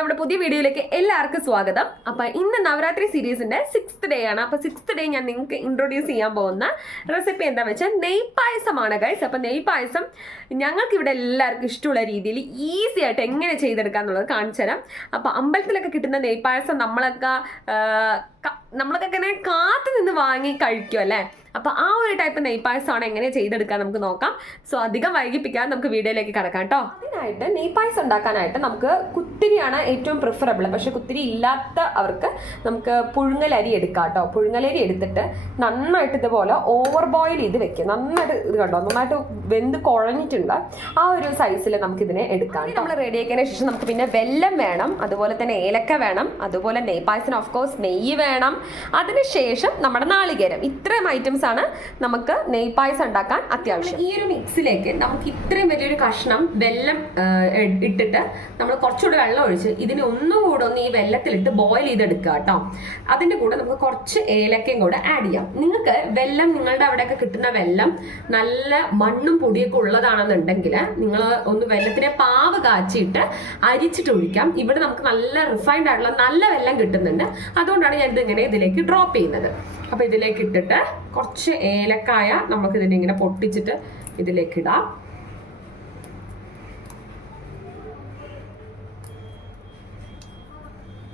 നമ്മുടെ പുതിയ വീഡിയോയിലേക്ക് എല്ലാവർക്കും സ്വാഗതം. അപ്പോൾ ഇന്ന് നവരാത്രി സീരീസിന്റെ 6th ഡേ ആണ്. അപ്പോൾ 6th ഡേ ഞാൻ നിങ്ങൾക്ക് ഇൻട്രൊഡ്യൂസ് ചെയ്യാൻ പോകുന്ന റെസിപ്പി എന്താണെന്ന് വെച്ചാൽ നെയ്പായസമാണ് ഗൈസ്. അപ്പോൾ നെയ്പായസം ഞങ്ങൾക്ക് ഇവിടെ എല്ലാവർക്കും ഇഷ്ടമുള്ള രീതിയിൽ ഈസി ആയിട്ട് എങ്ങനെ ചെയ്തെടുക്കുക എന്നുള്ളത് കാണിച്ചു തരാം. അപ്പോൾ അമ്പലത്തിലൊക്കെ കിട്ടുന്ന നെയ്പായസം നമ്മളൊക്കെ ഇങ്ങനെ കാത്തു നിന്ന് വാങ്ങി കഴിക്കും അല്ലേ. അപ്പോൾ ആ ഒരു ടൈപ്പ് നെയ്പായസമാണ് എങ്ങനെ ചെയ്തെടുക്കാൻ നമുക്ക് നോക്കാം. സോ അധികം വൈകിപ്പിക്കാൻ നമുക്ക് വീഡിയോയിലേക്ക് കിടക്കാം കേട്ടോ. അതിനായിട്ട് നെയ്പായസം ഉണ്ടാക്കാനായിട്ട് നമുക്ക് കുത്തിരിയാണ് ഏറ്റവും പ്രിഫറബിൾ. പക്ഷെ കുത്തിരി ഇല്ലാത്ത അവർക്ക് നമുക്ക് പുഴുങ്ങലരി എടുക്കാം കേട്ടോ. പുഴുങ്ങലരി എടുത്തിട്ട് നന്നായിട്ട് ഇതുപോലെ ഓവർ ബോയിൽ ചെയ്ത് വെക്കുക. നന്നായിട്ട് ഇത് കണ്ടോ, നന്നായിട്ട് വെന്ത് കുഴഞ്ഞിട്ടുണ്ട്. ആ ഒരു സൈസിൽ നമുക്കിതിനെ എടുക്കാം. നമ്മൾ റെഡിയാക്കിയതിന് ശേഷം നമുക്ക് പിന്നെ വെല്ലം വേണം, അതുപോലെ തന്നെ ഏലക്ക വേണം, അതുപോലെ നെയ്പായസം ഓഫ് കോഴ്സ് നെയ്യ് വേണം, അതിനുശേഷം നമ്മുടെ നാളികേരം. ഇത്രയും ഐറ്റംസ് ആണ് നമുക്ക് നെയ്പായസം ഉണ്ടാക്കാൻ അത്യാവശ്യം. ഈ ഒരു മിക്സിലേക്ക് നമുക്ക് ഇത്രയും വലിയൊരു കഷ്ണം വെല്ലം ഇട്ടിട്ട് നമ്മൾ കുറച്ചുകൂടെ വെള്ളം ഒഴിച്ച് ഇതിനെ ഒന്നുകൂടെ ഒന്ന് ഈ വെള്ളത്തിലിട്ട് ബോയിൽ ചെയ്തെടുക്കുക കേട്ടോ. അതിൻ്റെ കൂടെ നമുക്ക് കുറച്ച് ഏലക്കയും കൂടെ ആഡ് ചെയ്യാം. നിങ്ങൾക്ക് വെല്ലം നിങ്ങളുടെ അവിടെയൊക്കെ കിട്ടുന്ന വെല്ലം നല്ല മണ്ണും പൊടിയൊക്കെ ഉള്ളതാണെന്നുണ്ടെങ്കിൽ നിങ്ങൾ ഒന്ന് വെല്ലത്തിനെ പാവ് കാച്ചിട്ട് അരിച്ചിട്ട് ഒഴിക്കാം. ഇവിടെ നമുക്ക് നല്ല റിഫൈൻഡ് ആയിട്ടുള്ള നല്ല വെല്ലം കിട്ടുന്നുണ്ട്. അതുകൊണ്ടാണ് ഞാൻ ഇതിങ്ങനെ ഇതിലേക്ക് ഡ്രോപ്പ് ചെയ്യുന്നത്. അപ്പോൾ ഇതിലേക്ക് ഇട്ടിട്ട് കുറച്ച് ഏലക്കായ നമുക്ക് ഇതിനെ ഇങ്ങനെ പൊട്ടിച്ചിട്ട് ഇതിലേക്ക് ഇടാം.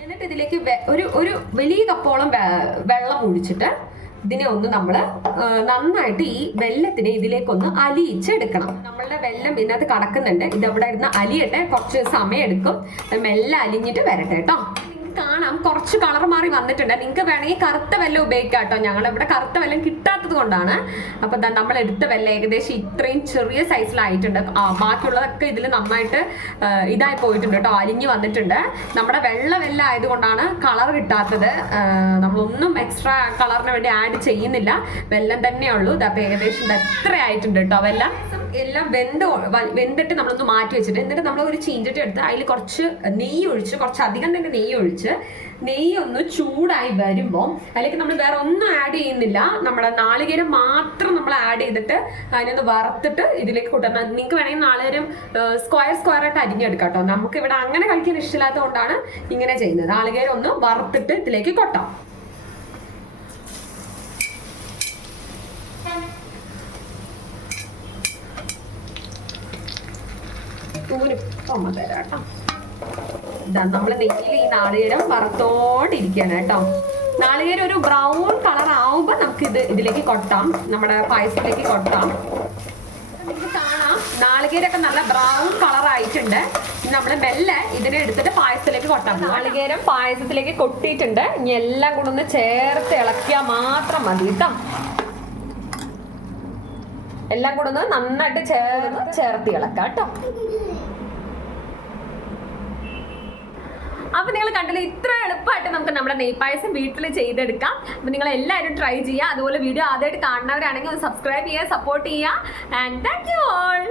എന്നിട്ട് ഇതിലേക്ക് ഒരു വലിയ കപ്പോളം വെള്ളം ഒഴിച്ചിട്ട് ഇതിനെ ഒന്ന് നമ്മൾ നന്നായിട്ട് ഈ വെല്ലത്തിനെ ഇതിലേക്കൊന്ന് അലിയിച്ചെടുക്കണം. നമ്മളുടെ വെല്ലം ഇതിനകത്ത് കടക്കുന്നുണ്ട്. ഇതവിടെ ഇരുന്ന് അലിയട്ടെ, കുറച്ച് സമയം എടുക്കും. മെല്ലെ അലിഞ്ഞിട്ട് വരട്ടെ കേട്ടോ. കാണാം കുറച്ച് കളർ മാറി വന്നിട്ടുണ്ട്. നിങ്ങൾക്ക് വേണമെങ്കിൽ കറുത്ത വെല്ലം ഉപയോഗിക്കാം കേട്ടോ. ഞങ്ങളിവിടെ കറുത്ത വെല്ലം കിട്ടാത്തത് കൊണ്ടാണ്. അപ്പോൾ നമ്മൾ എടുത്ത വെല്ലം ഏകദേശം ഇത്രയും ചെറിയ സൈസിലായിട്ടുണ്ട്. ബാക്കിയുള്ളതൊക്കെ ഇതിൽ നന്നായിട്ട് ഇതായി പോയിട്ടുണ്ട് കേട്ടോ, അലിഞ്ഞു വന്നിട്ടുണ്ട്. നമ്മുടെ വെല്ലം ആയതുകൊണ്ടാണ് കളർ കിട്ടാത്തത്. നമ്മളൊന്നും എക്സ്ട്രാ കളറിന് വേണ്ടി ആഡ് ചെയ്യുന്നില്ല, വെല്ലം തന്നെയുള്ളൂ. ഇതപ്പോൾ ഏകദേശം എത്ര ആയിട്ടുണ്ട് കേട്ടോ. വെല്ലം എല്ലാം വെന്തിട്ട് നമ്മളൊന്ന് മാറ്റി വെച്ചിട്ട് എന്നിട്ട് നമ്മൾ ഒരു ചീഞ്ചട്ടി എടുത്ത് അതിൽ കുറച്ച് നെയ്യ് ഒഴിച്ച്, കുറച്ച് അധികം തന്നെ നെയ്യ് ഒഴിച്ച്, നെയ്യ് ഒന്ന് ചൂടായി വരുമ്പോൾ അതിലേക്ക് നമ്മൾ വേറെ ഒന്നും ആഡ് ചെയ്യുന്നില്ല. നമ്മുടെ നാളികേരം മാത്രം നമ്മൾ ആഡ് ചെയ്തിട്ട് അതിനൊന്ന് വറുത്തിട്ട് ഇതിലേക്ക് കൂട്ടാം. നിങ്ങൾക്ക് വേണമെങ്കിൽ നാളികേരം സ്ക്വയർ ആയിട്ട് അരിഞ്ഞെടുക്കാം കേട്ടോ. നമുക്ക് ഇവിടെ അങ്ങനെ കഴിക്കാൻ ഇഷ്ടമില്ലാത്തത് കൊണ്ടാണ് ഇങ്ങനെ ചെയ്യുന്നത്. നാളികേരം ഒന്ന് വറുത്തിട്ട് ഇതിലേക്ക് കൊട്ടാം. തരാട്ടോ. ഇതാ നമ്മൾ നെയ്യിൽ ഈ നാളികേരം വറുത്തോണ്ടിരിക്കുകയാണ് കേട്ടോ. നാളികേരം ഒരു ബ്രൗൺ കളർ ആവുമ്പോൾ നമുക്ക് ഇതിലേക്ക് കൊട്ടാം, നമ്മുടെ പായസത്തിലേക്ക് കൊട്ടാം. നിങ്ങൾക്ക് കാണാം നാളികേരമൊക്കെ നല്ല ബ്രൗൺ കളർ ആയിട്ടുണ്ട്. നമ്മൾ മെല്ലെ ഇതിനെ എടുത്തിട്ട് പായസത്തിലേക്ക് കൊട്ടാം. നാളികേരം പായസത്തിലേക്ക് കൊട്ടിയിട്ടുണ്ട്. ഇനി എല്ലാം കൂടെ ഒന്ന് ചേർത്ത് ഇളക്കിയാൽ മാത്രം മതി കേട്ടോ. എല്ലാം കൂടെ ഒന്ന് നന്നായിട്ട് ചേർത്ത് ഇളക്കാം കേട്ടോ. അപ്പൊ നിങ്ങൾ കണ്ടില്ലേ, ഇത്ര എളുപ്പമായിട്ട് നമുക്ക് നമ്മുടെ നെയ്പായസം വീട്ടിൽ ചെയ്തെടുക്കാം. അപ്പൊ നിങ്ങൾ എല്ലാവരും ട്രൈ ചെയ്യുക. അതുപോലെ വീഡിയോ ആദ്യമായിട്ട് കാണുന്നവരാണെങ്കിൽ ഒന്ന് സബ്സ്ക്രൈബ് ചെയ്യുക, സപ്പോർട്ട് ചെയ്യുക. And thank you all.